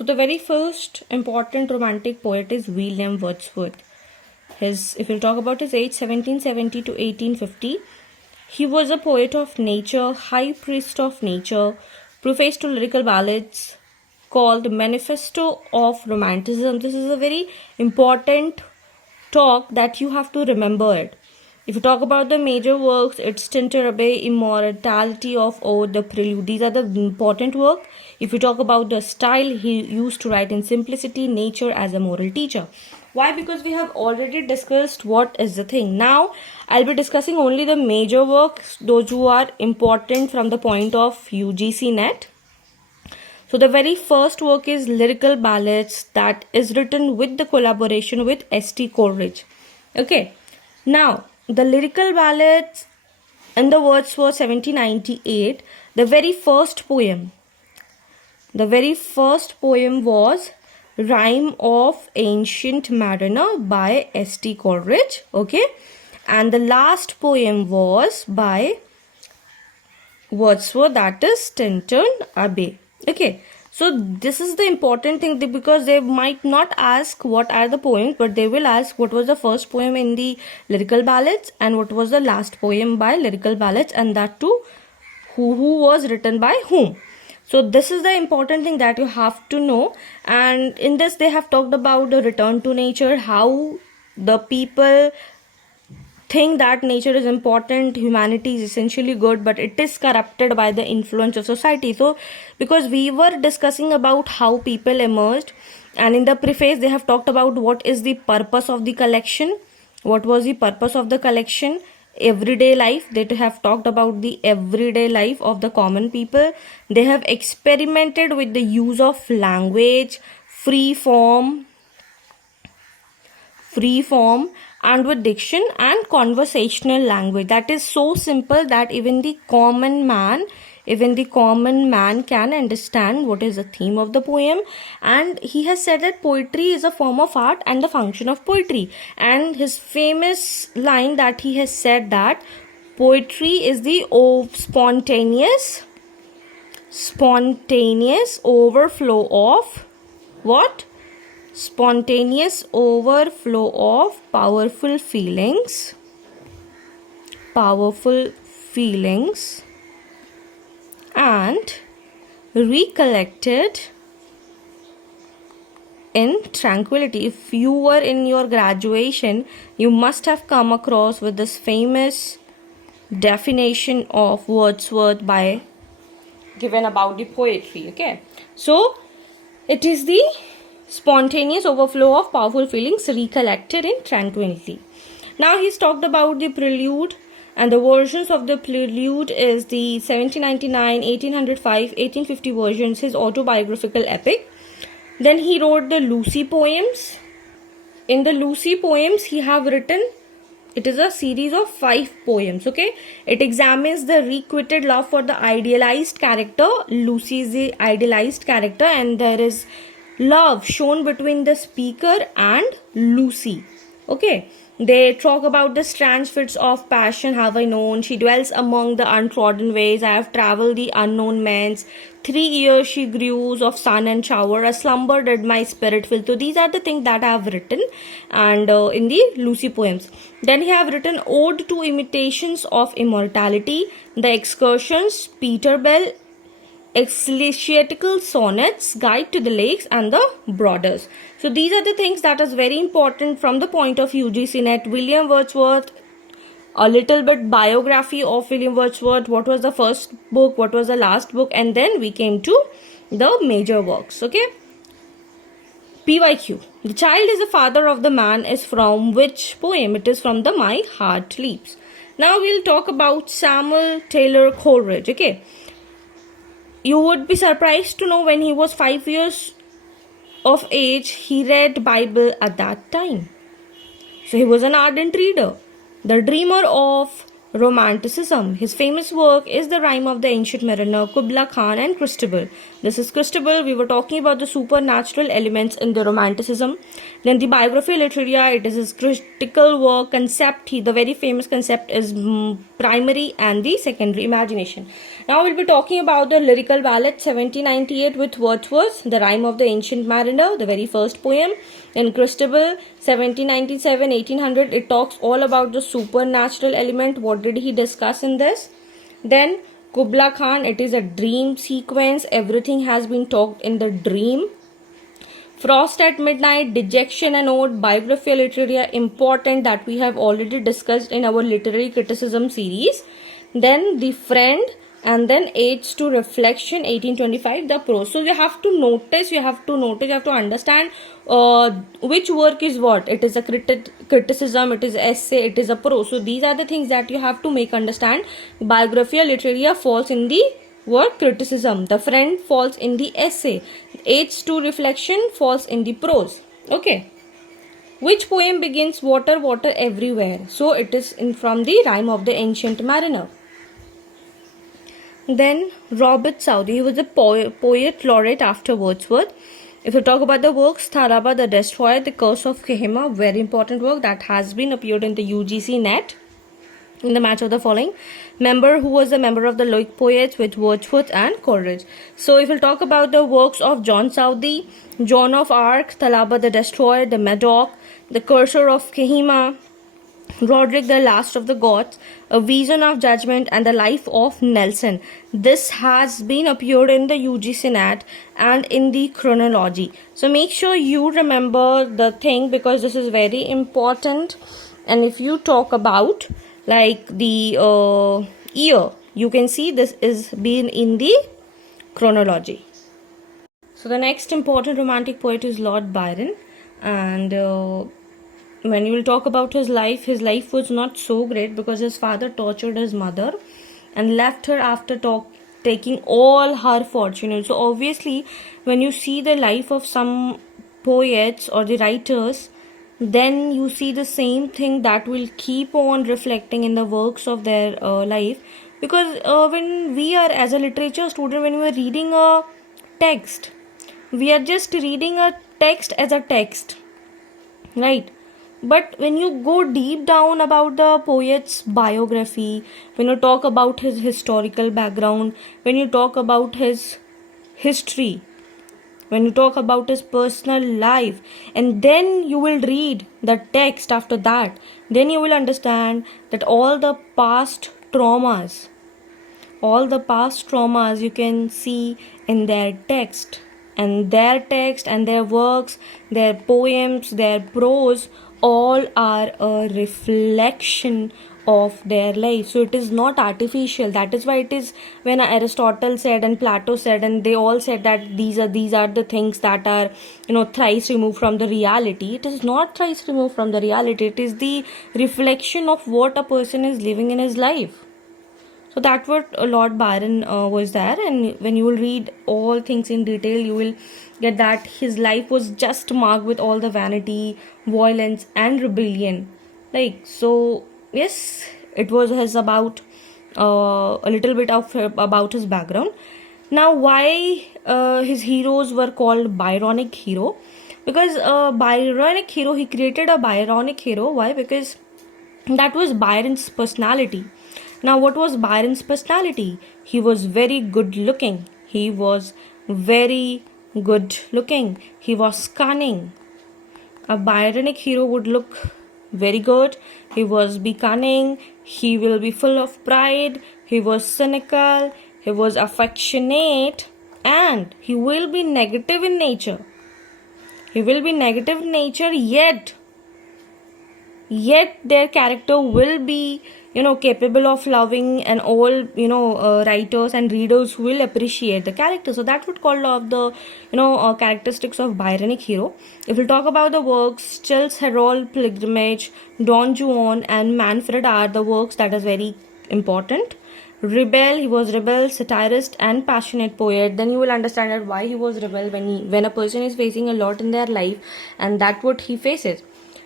So the very first important romantic poet is William Wordsworth. If we'll talk about his age, 1770 to 1850, he was a poet of nature, high priest of nature, preface to lyrical ballads called Manifesto of Romanticism. This is a very important talk that you have to remember it. If you talk about the major works, it's Tintoret, Immortality of Ode, the Prelude. These are the important work. If you talk about the style, he used to write in simplicity, nature as a moral teacher. Why? Because we have already discussed what is the thing. Now, I'll be discussing only the major works, those who are important from the point of UGC NET. So the very first work is Lyrical Ballads, that is written with the collaboration with S.T. Coleridge. Okay. Now, the Lyrical Ballads in the Wordsworth 1798, the very first poem was Rime of Ancient Mariner by S.T. Coleridge. Okay. And the last poem was by Wordsworth, that is Tintoret. Okay, so this is the important thing, because they might not ask what are the poems, but they will ask what was the first poem in the Lyrical Ballads and what was the last poem by Lyrical Ballads, and that too who was written by whom. So this is the important thing that you have to know. And in this they have talked about the return to nature, how the people think that nature is important, humanity is essentially good, but it is corrupted by the influence of society. So because we were discussing about how people emerged, and in the preface they have talked about what is the purpose of the collection. What was the purpose of the collection? Everyday life. They have talked about the everyday life of the common people. They have experimented with the use of language, free form, and with diction and conversational language that is so simple that even the common man can understand what is the theme of the poem. And he has said that poetry is a form of art and the function of poetry. And his famous line that he has said that poetry is the spontaneous overflow of what? Spontaneous overflow of powerful feelings and recollected in tranquility. If you were in your graduation, you must have come across with this famous definition of Wordsworth by given about the poetry. Okay, so it is the spontaneous overflow of powerful feelings recollected in tranquility. Now he's talked about the prelude, and the versions of the prelude is the 1799, 1805, 1850 versions, his autobiographical epic. Then he wrote the Lucy poems. In the Lucy poems he have written, it is a series of 5 poems. Okay, it examines the requited love for the idealized character. Lucy is the idealized character, and there is love shown between the speaker and Lucy. Okay, they talk about the strange fits of passion have I known. She dwells among the untrodden ways. I have travelled the unknown lands. 3 years she grew of sun and shower. A slumber did my spirit fill. So these are the things that I have written, and in the Lucy poems. Then he have written Ode to Imitations of Immortality, The Excursions, Peter Bell, Ecclesiastical Sonnets, Guide to the Lakes, and the Brothers. So these are the things that is very important from the point of UGC NET. William Wordsworth, a little bit biography of William Wordsworth, what was the first book, what was the last book, and then we came to the major works. Okay, PYQ. The child is the father of the man is from which poem? It is from the My Heart Leaps. Now we'll talk about Samuel Taylor Coleridge. Okay, you would be surprised to know when he was 5 years of age, he read Bible at that time. So he was an ardent reader. The dreamer of Romanticism. His famous work is The Rime of the Ancient Mariner, Kubla Khan, and Christabel. This is Christabel. We were talking about the supernatural elements in the Romanticism. Then the Biography Literaria, it is his critical work. Concept, the very famous concept is primary and the secondary imagination. Now we'll be talking about the Lyrical Ballad 1798 with Wordsworth, The Rime of the Ancient Mariner, the very first poem. Then Christabel 1797 1800, it talks all about the supernatural element. What did he discuss in this? Then Kubla Khan, it is a dream sequence. Everything has been talked in the dream. Frost at Midnight, Dejection and Ode, Biographia Literaria, important, that we have already discussed in our literary criticism series. Then The Friend, and then Aids to Reflection 1825, the Prose. So you have to notice, you have to understand which work is what. It is a criticism, it is essay, it is a prose. So these are the things that you have to make understand. Biographia Literaria falls in the word criticism, The Friend falls in the essay, Aids to Reflection falls in the prose. Okay. Which poem begins water, water everywhere? So it is from the Rime of the Ancient Mariner. Then Robert Southey, he was a poet laureate after Wordsworth. If you talk about the works, Thalaba the Destroyer, The Curse of Kehima, very important work that has been appeared in the UGC NET. In the match of the following member, who was a member of the Loic Poets with Wordsworth and Coleridge. So if we'll talk about the works of John Southey, Joan of Arc, Thalaba the Destroyer, The Medoc, The Cursor of Kehima, Roderick the Last of the Goths, A Vision of Judgment, and The Life of Nelson. This has been appeared in the UGC NET and in the chronology. So make sure you remember the thing, because this is very important. And if you talk about like the year, you can see this is been in the chronology. So the next important romantic poet is Lord Byron, and when you will talk about his life was not so great, because his father tortured his mother and left her after taking all her fortune. So obviously when you see the life of some poets or the writers, then you see the same thing that will keep on reflecting in the works of their life. Because when we are as a literature student, when we are reading a text, we are just reading a text as a text, right? But when you go deep down about the poet's biography, when you talk about his historical background, when you talk about his history, when you talk about his personal life, and then you will read the text after that, then you will understand that all the past traumas you can see in their text, and their works, their poems, their prose, all are a reflection of their life. So it is not artificial. That is why it is, when Aristotle said and Plato said, and they all said that these are the things that are thrice removed from the reality. It is not thrice removed from the reality. It is the reflection of what a person is living in his life. So that's what Lord Byron was there. And when you will read all things in detail, you will get that his life was just marked with all the vanity, violence and rebellion. So yes, it was about a little bit of about his background. Now why his heroes were called Byronic hero? Because Byronic hero, he created a Byronic hero. Why? Because that was Byron's personality. Now what was Byron's personality? He was very good looking. He was cunning. A Byronic hero would look very good. He was be cunning. He will be full of pride. He was cynical. He was affectionate. And he will be negative in nature. Yet their character will be capable of loving, and all writers and readers will appreciate the character. So that would call of the characteristics of Byronic hero. If we talk about the works, Chills Harold Pilgrimage, Don Juan and Manfred are the works that is very important. He was rebel, satirist and passionate poet. Then you will understand that why he was rebel, when a person is facing a lot in their life, and that what he faces.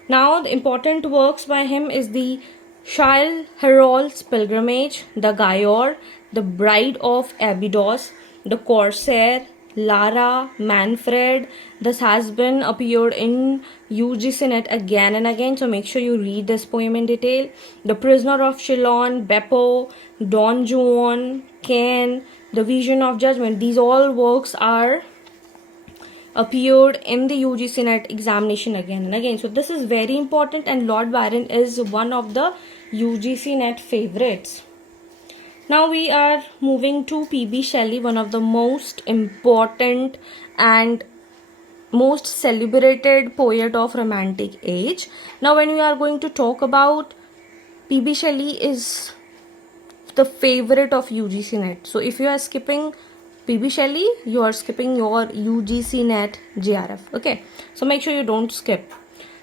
Now the important works by him is the Childe Harold's Pilgrimage, The Giaour, The Bride of Abydos, The Corsair, Lara, Manfred. This has been appeared in UGCNET again and again, so make sure you read this poem in detail. The Prisoner of Chillon, Beppo, Don Juan, Ken, The Vision of Judgment. These all works are appeared in the UGCNET examination again and again. So this is very important, and Lord Byron is one of the UGCNET favorites. Now we are moving to P.B. Shelley, one of the most important and most celebrated poet of Romantic age. Now when we are going to talk about P.B. Shelley is the favorite of UGCNET. So if you are skipping P.B. Shelley, you are skipping your UGCNET JRF. Okay, so make sure you don't skip.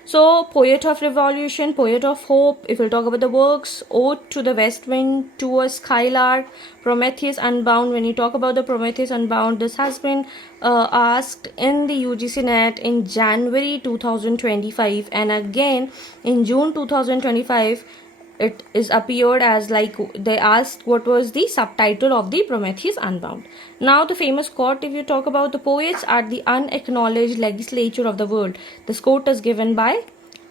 So, Poet of Revolution, Poet of Hope, if we'll talk about the works, Ode to the West Wind, To a Skylark, Prometheus Unbound. When you talk about the Prometheus Unbound, this has been asked in the UGCNET in January 2025, and again in June 2025 it is appeared as like they asked what was the subtitle of the Prometheus Unbound. Now the famous quote, if you talk about the poets are the unacknowledged legislature of the world. This quote is given by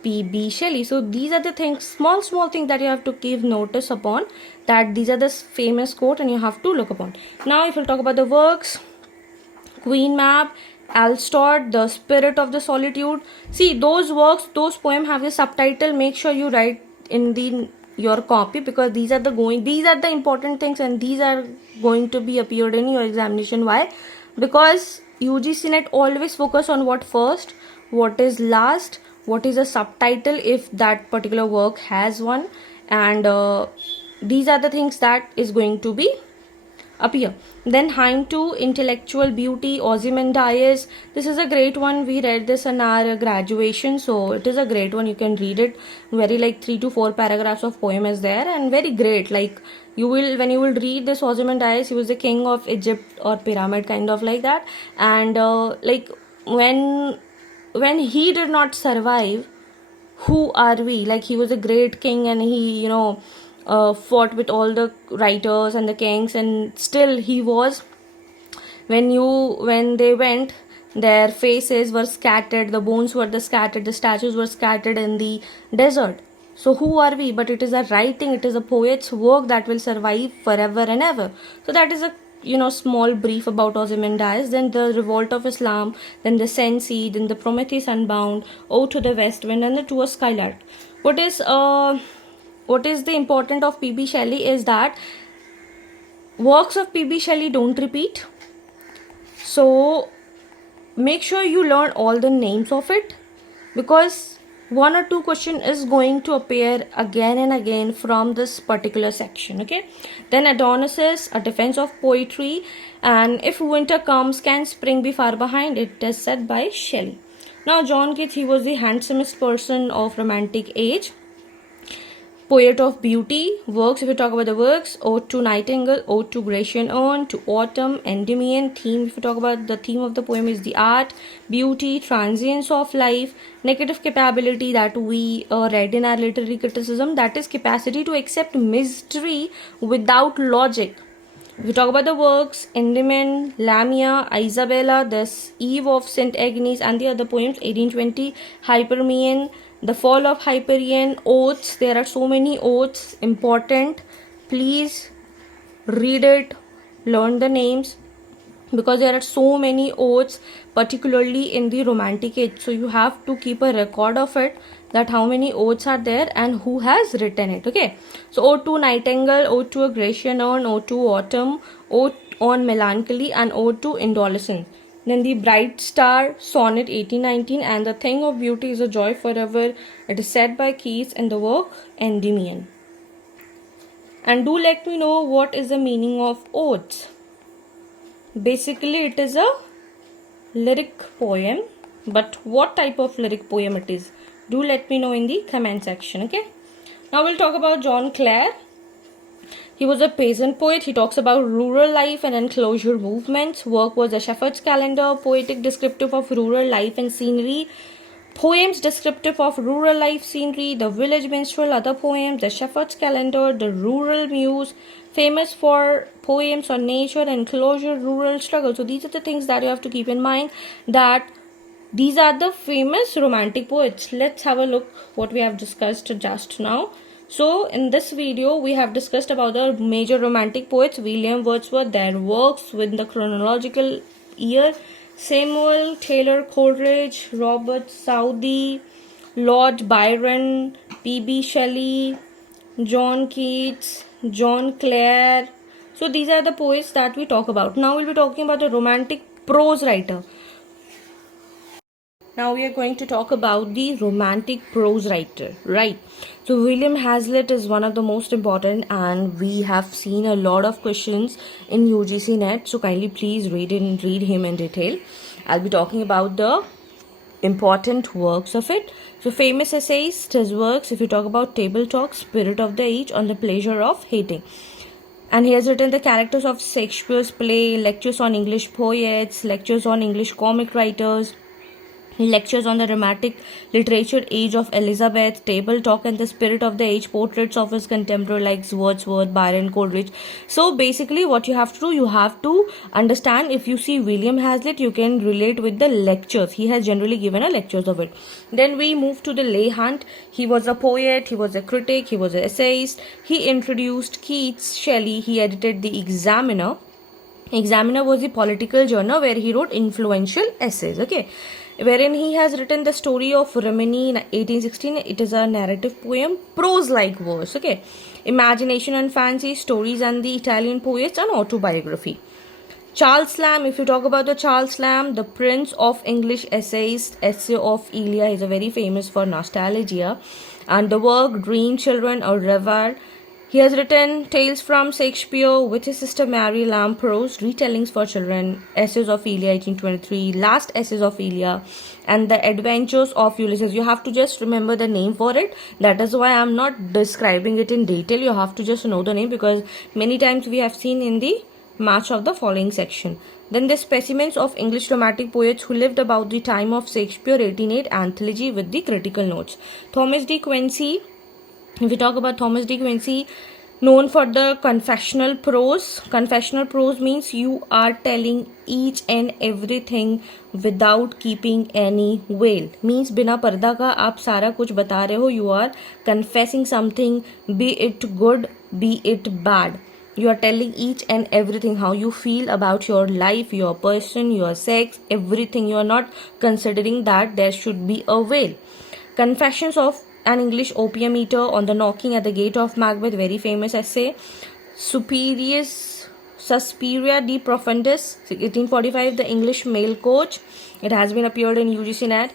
P.B. Shelley. So these are the things, small things that you have to give notice upon, that these are the famous quote and you have to look upon. Now if you talk about the works, Queen Mab, Alstott, The Spirit of the Solitude. See, those works, those poems have the subtitle. Make sure you write in your copy, because these are the important things, and these are going to be appeared in your examination. Why? Because UGCNET always focus on what first, what is last, what is a subtitle if that particular work has one, and these are the things that is going to be appear. Then Hymn to Intellectual Beauty, Ozymandias. This is a great one. We read this in our graduation, so it is a great one. You can read it. Very like 3 to 4 paragraphs of poem is there, and very great. Like when you will read this Ozymandias, he was the king of Egypt or pyramid, kind of like that. And like when he did not survive, who are we? Like he was a great king, and he fought with all the writers and the kings, and still he was, when they went, their faces were scattered, the bones were scattered, the statues were scattered in the desert. So who are we? But it is a writing, it is a poet's work that will survive forever and ever. So that is a small brief about Ozymandias. Then the Revolt of Islam, then the Cenci, then the Prometheus Unbound, Ode to the West Wind, and the To a Skylark. What is the important of P.B. Shelley is that works of P.B. Shelley don't repeat. So make sure you learn all the names of it, because 1 or 2 question is going to appear again and again from this particular section. Okay. Then Adonisis, A Defense of Poetry, and If Winter Comes, Can Spring Be Far Behind? It is said by Shelley. Now John Keats, he was the handsomest person of Romantic age. Poet of Beauty, works, if you talk about the works, Ode to Nightingale, Ode to Grecian Urn, to Autumn, Endymion. Theme, if you talk about the theme of the poem, is the art, beauty, transience of life. Negative capability, that we read in our literary criticism, that is capacity to accept mystery without logic. If you talk about the works, Endymion, Lamia, Isabella, The Eve of St. Agnes, and the other poems, 1820, Hypermion, The Fall of Hyperion, oaths. There are so many oaths, important. Please read it, learn the names, because there are so many oaths, particularly in the Romantic age. So you have to keep a record of it, that how many oaths are there and who has written it. Okay. So Ode to Nightingale, Ode to a Grecian Urn, Ode to Autumn, Ode on Melancholy, and Ode to Indolence. Then the Bright Star, Sonnet 1819, and The Thing of Beauty is a Joy Forever. It is said by Keats in the work Endymion. And do let me know what is the meaning of odes. Basically, it is a lyric poem, but what type of lyric poem it is, do let me know in the comment section. Okay. Now we'll talk about John Clare. He was a peasant poet. He talks about rural life and enclosure movements. Work was A Shepherd's Calendar, poetic descriptive of rural life and scenery. Poems descriptive of rural life scenery, the village minstrel, other poems, the shepherd's calendar, the rural muse, famous for poems on nature, enclosure, rural struggle. So these are the things that you have to keep in mind, that these are the famous romantic poets. Let's have a look what we have discussed just now. So in this video we have discussed about the major romantic poets, William Wordsworth, their works with the chronological year, Samuel Taylor Coleridge, Robert Southey, Lord Byron, P.B. Shelley, John Keats, John Clare. So these are the poets that we talk about. Now we'll be talking about the romantic prose writer. Now we are going to talk about the romantic prose writer, right? So William Hazlitt is one of the most important, and we have seen a lot of questions in UGC NET. So kindly please read him in detail. I'll be talking about the important works of it. So famous essays, his works, if you talk about Table Talk, Spirit of the Age, On the Pleasure of Hating. And he has written the characters of Shakespeare's play, lectures on English poets, lectures on English comic writers, lectures on the dramatic literature age of Elizabeth, Table Talk, and the Spirit of the Age, portraits of his contemporary like Wordsworth, Byron, Coleridge. So basically what you have to do, you have to understand, if you see William Hazlitt, you can relate with the lectures. He has generally given a lectures of it. Then we move to the Leigh Hunt. He was a poet, he was a critic, he was an essayist. He introduced Keats, Shelley, he edited the Examiner. Examiner was the political journal where he wrote influential essays, okay, wherein he has written the story of Rimini in 1816. It is a narrative poem, prose-like verse, okay. Imagination and Fancy, Stories and the Italian Poets, and autobiography. Charles Lamb, if you talk about the Charles Lamb, the Prince of English Essayists, Essay of Elia, is a very famous for nostalgia. And the work Dream Children or Revere. He has written Tales from Shakespeare with his sister Mary Lamb, Prose, Retellings for Children, Essays of Elia 1823, Last Essays of Elia, and The Adventures of Ulysses. You have to just remember the name for it. That is why I am not describing it in detail. You have to just know the name, because many times we have seen in the match of the following section. Then the Specimens of English Romantic Poets who lived about the time of Shakespeare, 1808, anthology with the critical notes. Thomas D. Quincey. If we talk about Thomas D. Quincey, known for the confessional prose. Confessional prose means you are telling each and everything without keeping any veil. Means बिना पर्दा का आप सारा कुछ बता रहे हो. You are confessing something, be it good, be it bad. You are telling each and everything, how you feel about your life, your person, your sex, everything. You are not considering that there should be a veil. Confessions of an English Opium Eater, On the Knocking at the Gate of Macbeth, very famous essay. Suspiria de Profundis, 1845, The English Mail Coach. It has been appeared in UGC NET.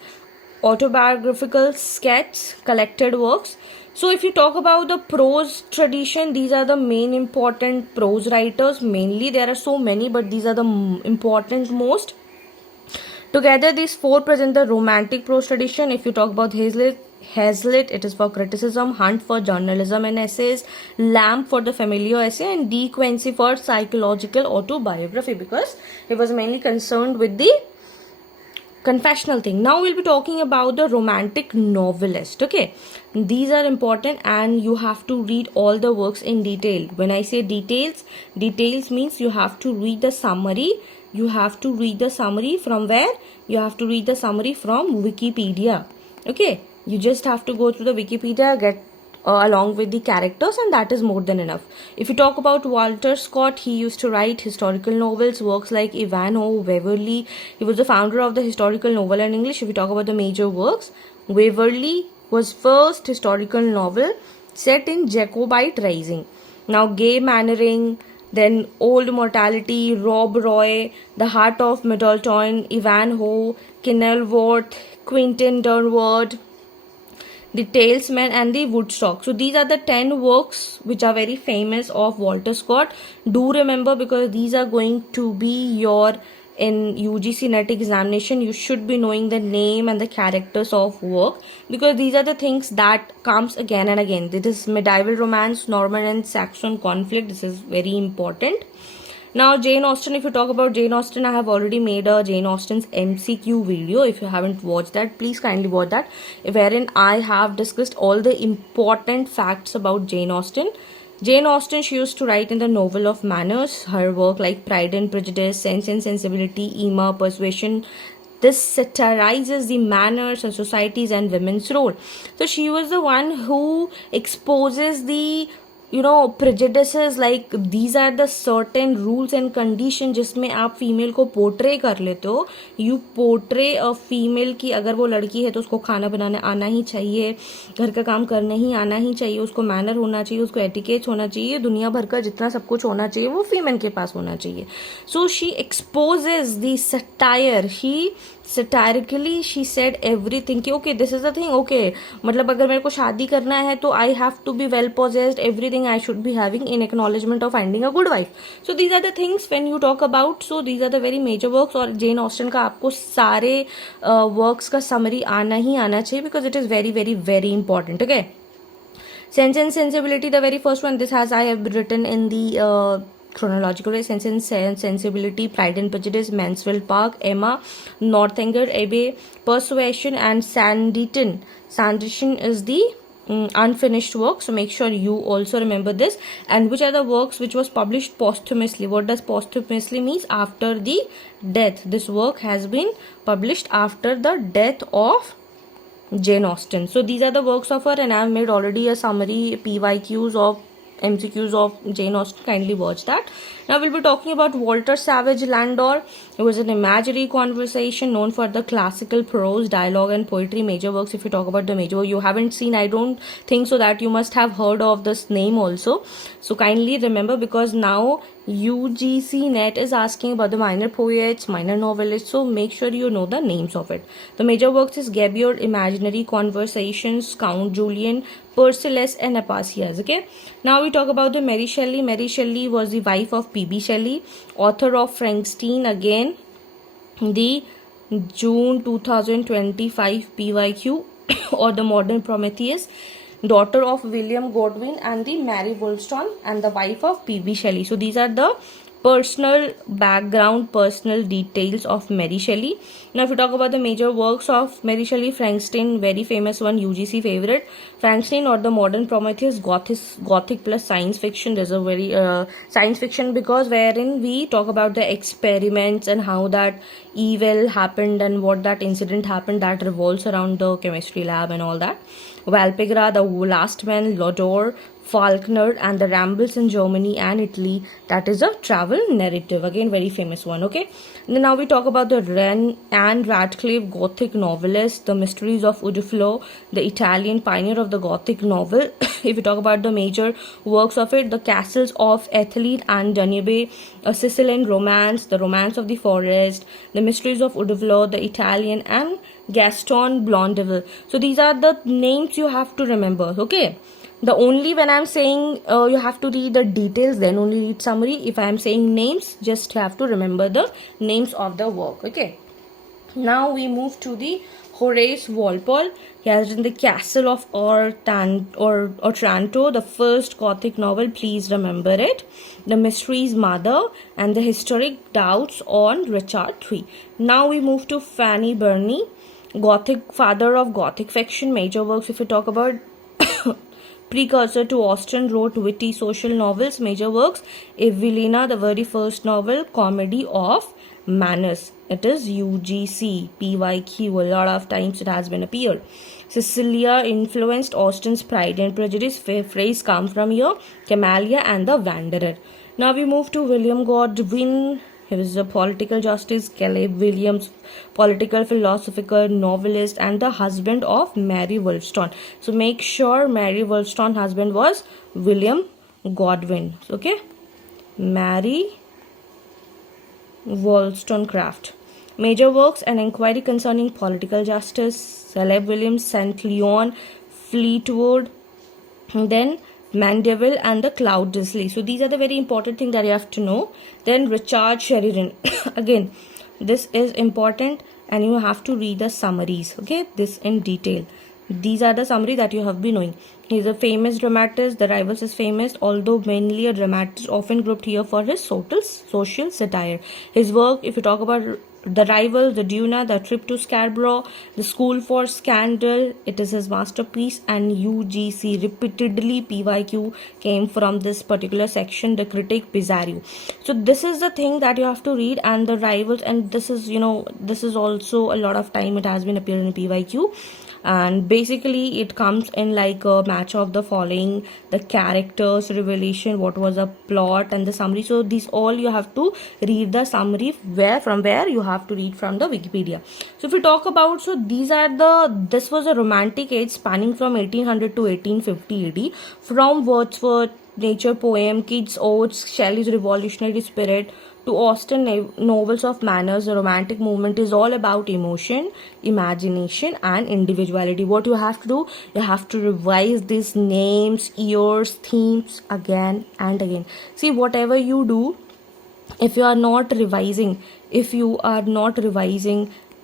Autobiographical sketch, collected works. So if you talk about the prose tradition, these are the main important prose writers. Mainly there are so many, but these are the important most. Together these four present the romantic prose tradition. If you talk about Hazlitt, it is for criticism, Hunt for journalism and essays, Lamb for the familiar essay, and D. Quincey for psychological autobiography, because he was mainly concerned with the confessional thing. Now we'll be talking about the romantic novelist, okay. These are important and you have to read all the works in detail. When I say details means you have to read the summary. You have to read the summary from where? You have to read the summary from Wikipedia, okay. You just have to go through the Wikipedia, get along with the characters, and that is more than enough. If you talk about Walter Scott, he used to write historical novels, works like Ivanhoe, Waverley. He was the founder of the historical novel in English. If you talk about the major works, Waverley was first historical novel set in Jacobite Rising. Now Gay Mannering, then Old Mortality, Rob Roy, The Heart of Middleton, Ivanhoe, Kenilworth, Quentin Durward, The Talesman, and the Woodstock. So these are the 10 works which are very famous of Walter Scott. Do remember, because these are going to be your in UGC NET examination. You should be knowing the name and the characters of work, because these are the things that comes again and again. This is medieval romance, Norman and Saxon conflict. This is very important. Now Jane Austen, if you talk about Jane Austen, I have already made a Jane Austen's MCQ video. If you haven't watched that, please kindly watch that, wherein I have discussed all the important facts about Jane Austen. Jane Austen, she used to write in the novel of manners. Her work like Pride and Prejudice, Sense and Sensibility, Emma, Persuasion, this satirizes the manners and societies and women's role. So she was the one who exposes the prejudices, like these are the certain rules and conditions जिसमें आप female को portray कर लेते हो. You portray a female की अगर वो लड़की है तो उसको खाना बनाने आना ही चाहिए, घर का काम करना ही आना ही चाहिए, उसको मैनर होना चाहिए, उसको एटिकेट्स होना चाहिए, दुनिया भर का जितना सब कुछ होना चाहिए वो फीमेल के पास होना चाहिए. So she exposes the satire. He satirically she said everything कि okay this is the thing, okay मतलब अगर मेरे को शादी करना है तो I have to be well possessed, everything I should be having in acknowledgement of finding a good wife. So these are the things when you talk about, so these are the very major works. और Jane Austen का आपको सारे works का summary आना ही आना चाहिए because it is very very very important. Okay, Sense and Sensibility, the very first one, this has I have written in the chronological way. Sense and Sensibility, Pride and Prejudice, Mansfield Park, Emma, Northanger Abbey, Persuasion, and Sanditon. Sanditon is the unfinished work, so make sure you also remember this. And which are the works which was published posthumously? What does posthumously means? After the death. This work has been published after the death of Jane Austen. So these are the works of her, and I have made already a summary PYQs of MCQs of Jane Austen. Kindly watch that. Now we'll be talking about Walter Savage Landor. It was an imaginary conversation known for the classical prose, dialogue, and poetry. Major works. If you talk about the major work, you haven't seen, I don't think so, that you must have heard of this name also. So kindly remember, because now UGC NET is asking about the minor poets, minor novelists, so make sure you know the names of it. The major works is Gabriel, Imaginary Conversations, Count Julian, Persiles, and Apasias. Okay, now we talk about the Mary Shelley. Mary Shelley was the wife of P.B. Shelley, author of Frankenstein. Again, the June 2025 PYQ or the Modern Prometheus, daughter of William Godwin and the Mary Wollstonecraft, and the wife of P.B. Shelley. So these are the personal background, personal details of Mary Shelley. Now if you talk about the major works of Mary Shelley, Frankenstein, very famous one, UGC favorite. Frankenstein or the Modern Prometheus, gothic plus science fiction. There's a very science fiction because wherein we talk about the experiments and how that evil happened and what that incident happened that revolves around the chemistry lab and all that. Valpegra, The Last Man, Lodore, Faulkner, and the Rambles in Germany and Italy. That is a travel narrative. Again, very famous one. Okay. And now we talk about the and Radcliffe, Gothic novelist, The Mysteries of Udiflow, the Italian pioneer of the Gothic novel. If you talk about the major works of it, The Castles of Ethelene and Danube, A Sicilian Romance, The Romance of the Forest, The Mysteries of Udiflow, the Italian, and Gaston Blondeville. So these are the names you have to remember. Okay. The only when I'm saying you have to read the details, then only read summary. If I'm saying names, just have to remember the names of the work. Okay. Now we move to the Horace Walpole. He has written The Castle of Otranto, the first Gothic novel. Please remember it. The Mystery's Mother and the Historic Doubts on Richard III. Now we move to Fanny Burney, Gothic father of Gothic fiction. Major works, if you talk about precursor to Austen, wrote witty social novels. Major works, Evelina, the very first novel, Comedy of Manners. It is UGC PYQ. A lot of times it has been appeared. Cecilia influenced Austen's Pride and Prejudice. Phrase come from here. Camellia and the Wanderer. Now we move to William Godwin. He was a political justice, Caleb Williams, political philosopher, novelist, and the husband of Mary Wollstonecraft. So make sure Mary Wollstonecraft's husband was William Godwin. Okay, Mary Wollstonecraft. Major works: An Inquiry Concerning Political Justice, Caleb Williams, St. Leon, Fleetwood, then Mandeville and the Cloud Disley. So these are the very important things that you have to know. Then Richard Sheridan. Again, this is important and you have to read the summaries. Okay, this in detail. These are the summary that you have been knowing. He is a famous dramatist. The Rivals is famous, although mainly a dramatist, often grouped here for his social satire. His work, if you talk about The Rivals, The Duna, The Trip to Scarborough, The School for Scandal, it is his masterpiece, and UGC repeatedly PYQ came from this particular section, the critic Bizarre. So this is the thing that you have to read, and The Rivals, and this is, this is also a lot of time it has been appearing in PYQ. And basically it comes in like a match of the following: the characters, revelation, what was the plot, and the summary. So these all you have to read the summary from where you have to read from the Wikipedia. So if we talk about, so this was a romantic age spanning from 1800 to 1850 AD, from Wordsworth nature poem, Keats' odes, Shelley's revolutionary spirit, to Austen novels of manners. The romantic movement is all about emotion, imagination, and individuality. What you have to do, you have to revise these names, years, themes again and again. See, whatever you do, if you are not revising,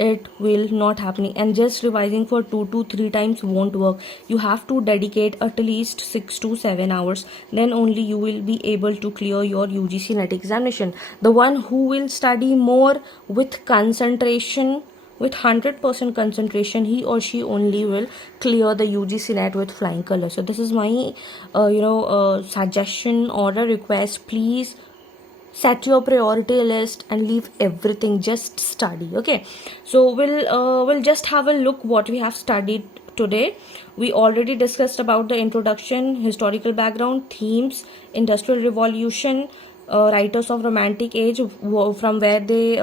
it will not happening, and just revising for 2 to 3 times won't work. You have to dedicate at least 6 to 7 hours, then only you will be able to clear your UGC NET examination. The one who will study more with concentration, with 100% concentration, he or she only will clear the UGC NET with flying colors. So this is my suggestion or a request. Please set your priority list and leave everything, just study. Okay, so we'll just have a look what we have studied today. We already discussed about the introduction, historical background, themes, industrial revolution, writers of romantic age, from where they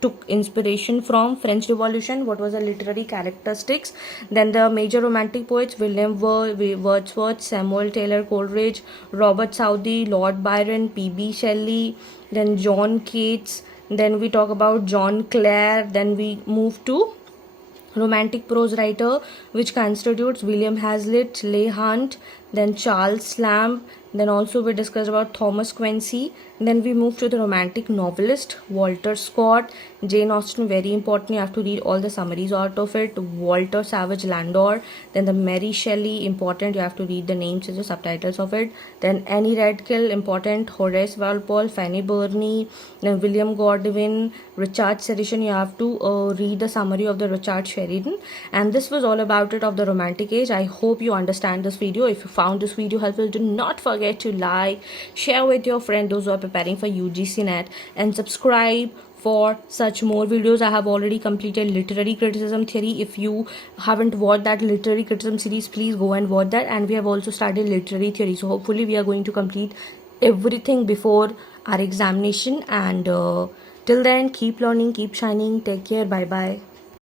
took inspiration from, French Revolution, what was the literary characteristics, then the major romantic poets: William Wordsworth, Samuel Taylor Coleridge, Robert Southey, Lord Byron, P.B. Shelley, then John Keats, then we talk about John Clare, then we move to romantic prose writer, which constitutes William Hazlitt, Leigh Hunt, then Charles Lamb, then also we discussed about Thomas Quincey. Then we move to the romantic novelist, Walter Scott, Jane Austen, very important, you have to read all the summaries out of it, Walter Savage Landor, then the Mary Shelley, important, you have to read the names and the subtitles of it, then Annie Radcliffe, important, Horace Walpole, Fanny Burney, then William Godwin, Richard Sheridan, you have to read the summary of the Richard Sheridan. And this was all about it of the romantic age. I hope you understand this video. If you found this video helpful, do not forget to like, share with your friends, those who are preparing for UGC NET, and subscribe for such more videos. I have already completed literary criticism theory. If you haven't watched that literary criticism series, please go and watch that. And we have also started literary theory, so hopefully we are going to complete everything before our examination. And till then, keep learning, keep shining, take care, bye bye.